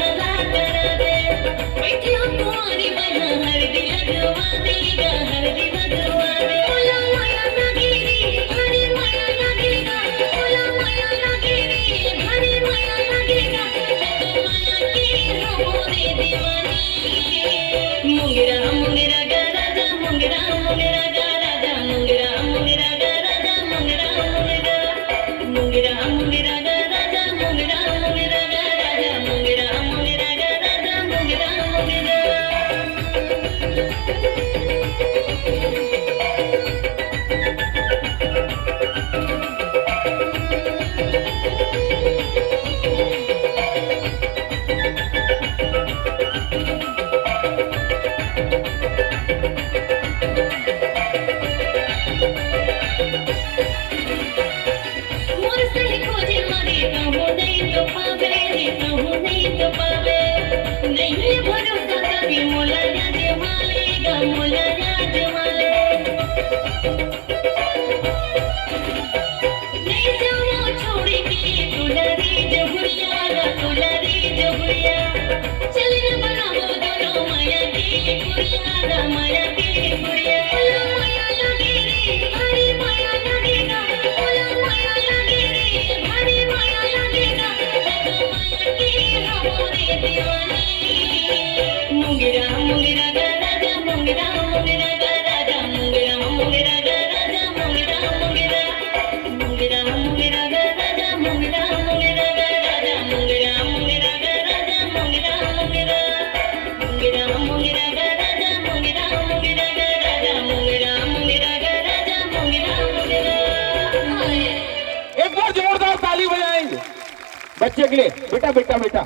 हला करा दे बैठे हो कुंवारी बना हल्दी लगवा देगा हल्दी लगवा दे बोला माया लगेरी भारी माया लगेगा बोला माया लगेरी भारी माया लगेगा तो माया की हमरे दीवानी मुंगेरा मुंगेरा गा राजा मुंगेरा मुंगेरा गा राजा मुंगेरा मुंगेरा गा राजा मुंगेरा मुंगेरा मुंगेरा मुंगेरा गा राजा मुंगेरा मुंगेरा गा राजा मुंगेरा मुंगेरा गा राजा मुंगेरा मुंगेरा मोर सही खोजे मारे कहूँ नहीं तो पावे रे कहूँ नहीं तो पावे नहीं है भरोसा कभी मोला राज मालेगा मोला राज माले नहीं जाऊँ छोड़ के दुलारी जहुरिया गा दुलारी जहुरिया चले न बनाओ दोनों माया के गुड़िया गा माया के गुड़िया बोला माया लगे रे भारी माया लगेगा बोला माया लगे रे भारी माया लगेगा तो माया की हमरे दीवानी मुंगेरा मुंगेरा गा राजा मुंगेरा मुंगेरा गा राजा मुंगेरा मुंगेरा गा राजा मुंगेरा मुंगेरा मुंगेरा मुंगेरा गा राजा मुंगेरा मुंगेरा गा राजा मुंगेरा मुंगेरा गा राजा मुंगेरा मुंगेरा मुंगेरा मुंगेरा गा राजा मुंगेरा मुंगेरा गा राजा मुंगेरा मुंगेरा गा राजा मुंगेरा मुंगेरा एक बार जोरदार ताली बजाएंगे बच्चे के लिए। बेटा बेटा बेटा